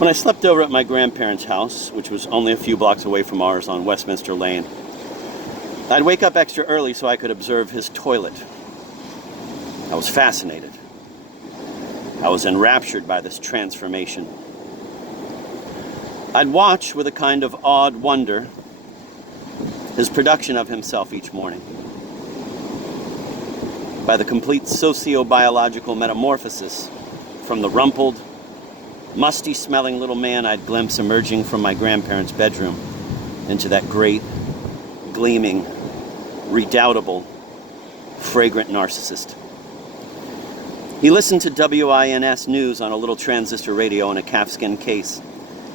When I slept over at my grandparents' house, which was only a few blocks away from ours on Westminster Lane, I'd wake up extra early so I could observe his toilet. I was fascinated. I was enraptured by this transformation. I'd watch with a kind of awed wonder his production of himself each morning. By the complete socio-biological metamorphosis from the rumpled, musty-smelling little man I'd glimpse emerging from my grandparents' bedroom into that great, gleaming, redoubtable, fragrant narcissist. He listened to WINS news on a little transistor radio in a calfskin case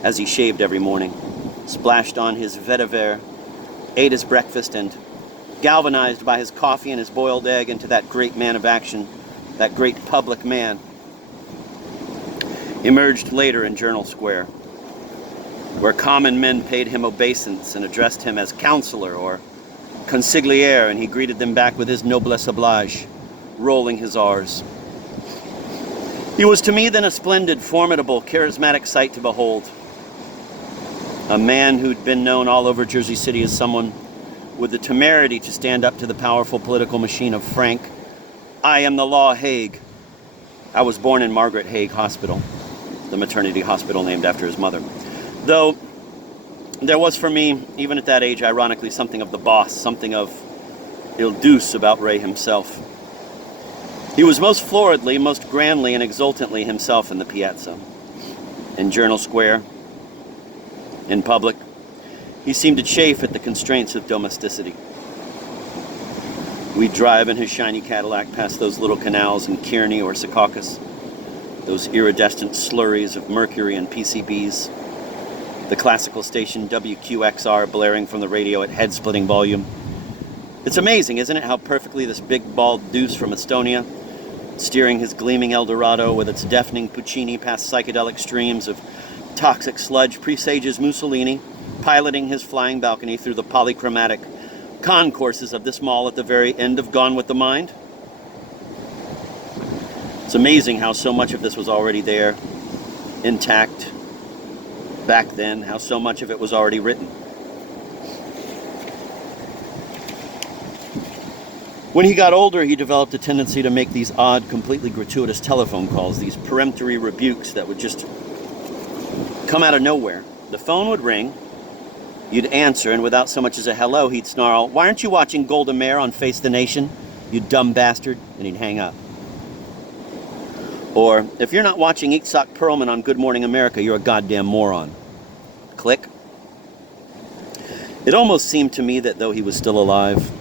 as he shaved every morning, splashed on his vetiver, ate his breakfast, and galvanized by his coffee and his boiled egg into that great man of action, that great public man, emerged later in Journal Square, where common men paid him obeisance and addressed him as counselor or consigliere, and he greeted them back with his noblesse oblige, rolling his R's. He was to me then a splendid, formidable, charismatic sight to behold. A man who'd been known all over Jersey City as someone with the temerity to stand up to the powerful political machine of Frank, I am the law Hague. I was born in Margaret Hague Hospital, the maternity hospital named after his mother. Though there was for me, even at that age, ironically, something of the boss, something of il douce about Ray himself. He was most floridly, most grandly and exultantly himself in the piazza, in Journal Square, in public. He seemed to chafe at the constraints of domesticity. We'd drive in his shiny Cadillac past those little canals in Kearney or Secaucus, those iridescent slurries of mercury and PCBs, the classical station WQXR blaring from the radio at head-splitting volume. It's amazing, isn't it, how perfectly this big bald deuce from Estonia, steering his gleaming Eldorado with its deafening Puccini past psychedelic streams of toxic sludge, presages Mussolini, piloting his flying balcony through the polychromatic concourses of this mall at the very end of Gone with the Mind. It's amazing how so much of this was already there, intact, back then, how so much of it was already written. When he got older, he developed a tendency to make these odd, completely gratuitous telephone calls, these peremptory rebukes that would just come out of nowhere. The phone would ring, you'd answer, and without so much as a hello, he'd snarl, "Why aren't you watching Golda Meir on Face the Nation, you dumb bastard?" And he'd hang up. Or, "If you're not watching Itzhak Perlman on Good Morning America, you're a goddamn moron." Click. It almost seemed to me that though he was still alive,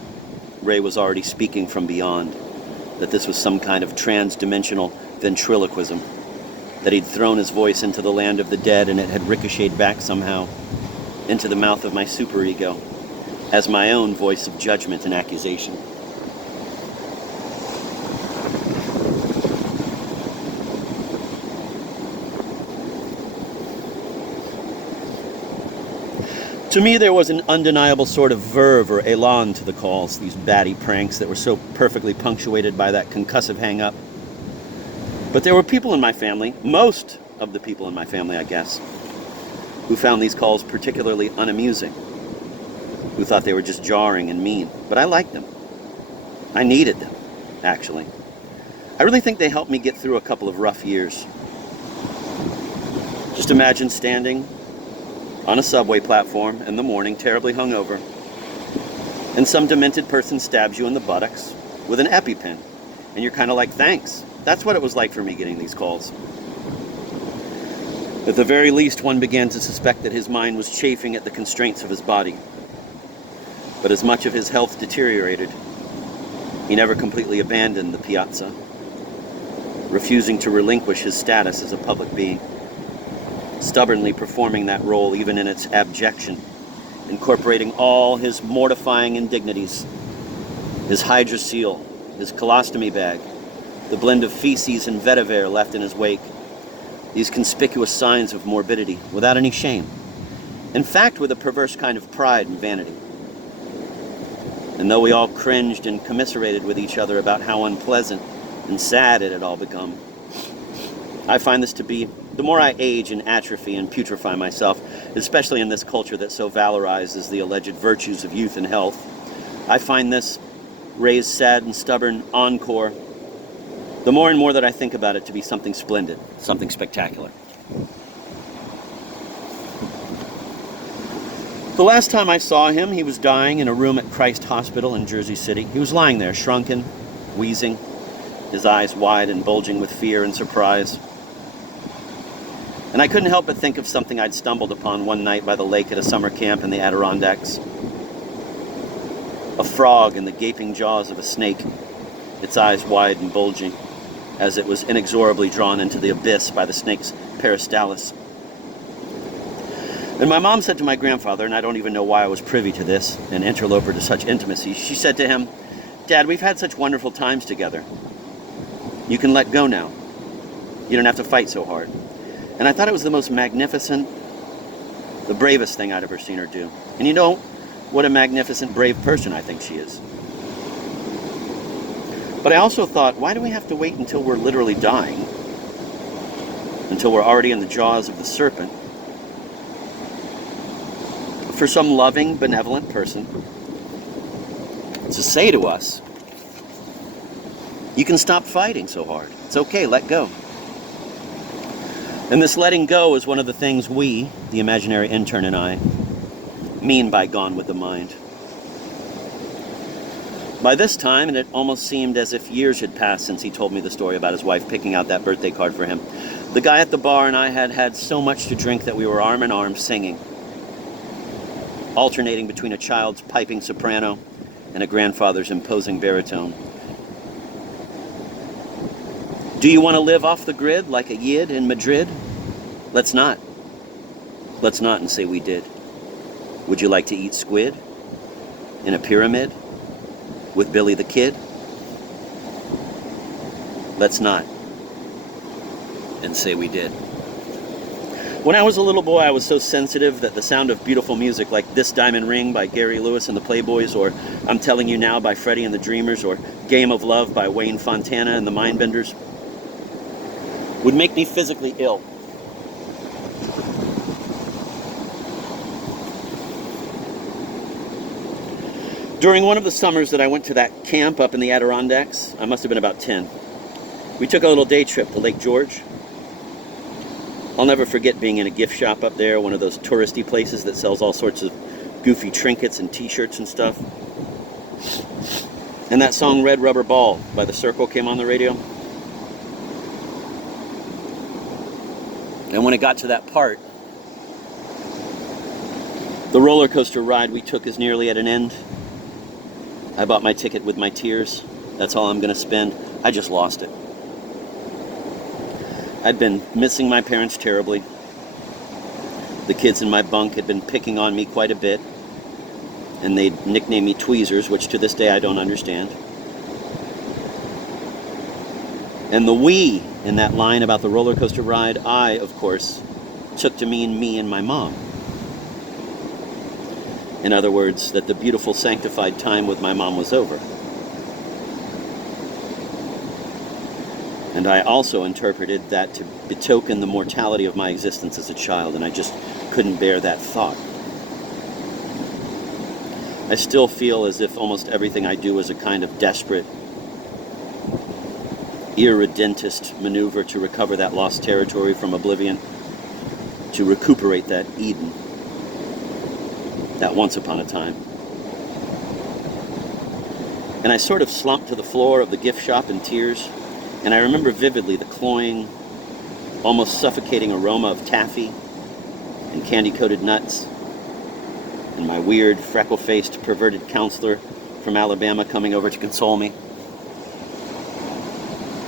Ray was already speaking from beyond, that this was some kind of trans-dimensional ventriloquism, that he'd thrown his voice into the land of the dead and it had ricocheted back somehow into the mouth of my superego as my own voice of judgment and accusation. To me, there was an undeniable sort of verve or elan to the calls, these batty pranks that were so perfectly punctuated by that concussive hang-up. But there were people in my family, most of the people in my family, I guess, who found these calls particularly unamusing, who thought they were just jarring and mean. But I liked them. I needed them, actually. I really think they helped me get through a couple of rough years. Just imagine standing on a subway platform in the morning, terribly hungover, and some demented person stabs you in the buttocks with an EpiPen, and you're kind of like, thanks. That's what it was like for me getting these calls. At the very least, one began to suspect that his mind was chafing at the constraints of his body. But as much of his health deteriorated, he never completely abandoned the piazza, refusing to relinquish his status as a public being, stubbornly performing that role even in its abjection, incorporating all his mortifying indignities, his hydrocele, his colostomy bag, the blend of feces and vetiver left in his wake, these conspicuous signs of morbidity, without any shame. In fact, with a perverse kind of pride and vanity. And though we all cringed and commiserated with each other about how unpleasant and sad it had all become, I find this to be The more I age and atrophy and putrefy myself, especially in this culture that so valorizes the alleged virtues of youth and health, I find this Ray's sad and stubborn encore, the more and more that I think about it, to be something splendid, something spectacular. The last time I saw him, he was dying in a room at Christ Hospital in Jersey City. He was lying there, shrunken, wheezing, his eyes wide and bulging with fear and surprise. And I couldn't help but think of something I'd stumbled upon one night by the lake at a summer camp in the Adirondacks. A frog in the gaping jaws of a snake, its eyes wide and bulging, as it was inexorably drawn into the abyss by the snake's peristalsis. And my mom said to my grandfather, and I don't even know why I was privy to this, an interloper to such intimacy, she said to him, "Dad, we've had such wonderful times together. You can let go now. You don't have to fight so hard." And I thought it was the most magnificent, the bravest thing I'd ever seen her do. And you know, what a magnificent, brave person I think she is. But I also thought, why do we have to wait until we're literally dying? Until we're already in the jaws of the serpent? For some loving, benevolent person to say to us, you can stop fighting so hard. It's okay, let go. And this letting go is one of the things we, the imaginary intern and I, mean by Gone with the Mind. By this time, and it almost seemed as if years had passed since he told me the story about his wife picking out that birthday card for him, the guy at the bar and I had had so much to drink that we were arm in arm singing, alternating between a child's piping soprano and a grandfather's imposing baritone. Do you want to live off the grid like a Yid in Madrid? Let's not. Let's not and say we did. Would you like to eat squid in a pyramid with Billy the Kid? Let's not and say we did. When I was a little boy, I was so sensitive that the sound of beautiful music like This Diamond Ring by Gary Lewis and the Playboys, or I'm Telling You Now by Freddie and the Dreamers, or Game of Love by Wayne Fontana and the Mindbenders would make me physically ill. During one of the summers that I went to that camp up in the Adirondacks, I must have been about 10, we took a little day trip to Lake George. I'll never forget being in a gift shop up there, one of those touristy places that sells all sorts of goofy trinkets and t-shirts and stuff. And that song Red Rubber Ball by The Circle came on the radio. And when it got to that part, the roller coaster ride we took is nearly at an end. I bought my ticket with my tears. That's all I'm going to spend. I just lost it. I'd been missing my parents terribly. The kids in my bunk had been picking on me quite a bit, and they'd nickname me Tweezers, which to this day I don't understand. And the we in that line about the roller coaster ride, I, of course, took to mean me and my mom. In other words, that the beautiful sanctified time with my mom was over. And I also interpreted that to betoken the mortality of my existence as a child, and I just couldn't bear that thought. I still feel as if almost everything I do is a kind of desperate, irredentist maneuver to recover that lost territory from oblivion, to recuperate that Eden, that once upon a time. And I sort of slumped to the floor of the gift shop in tears, and I remember vividly the cloying, almost suffocating aroma of taffy and candy-coated nuts, and my weird, freckle-faced, perverted counselor from Alabama coming over to console me.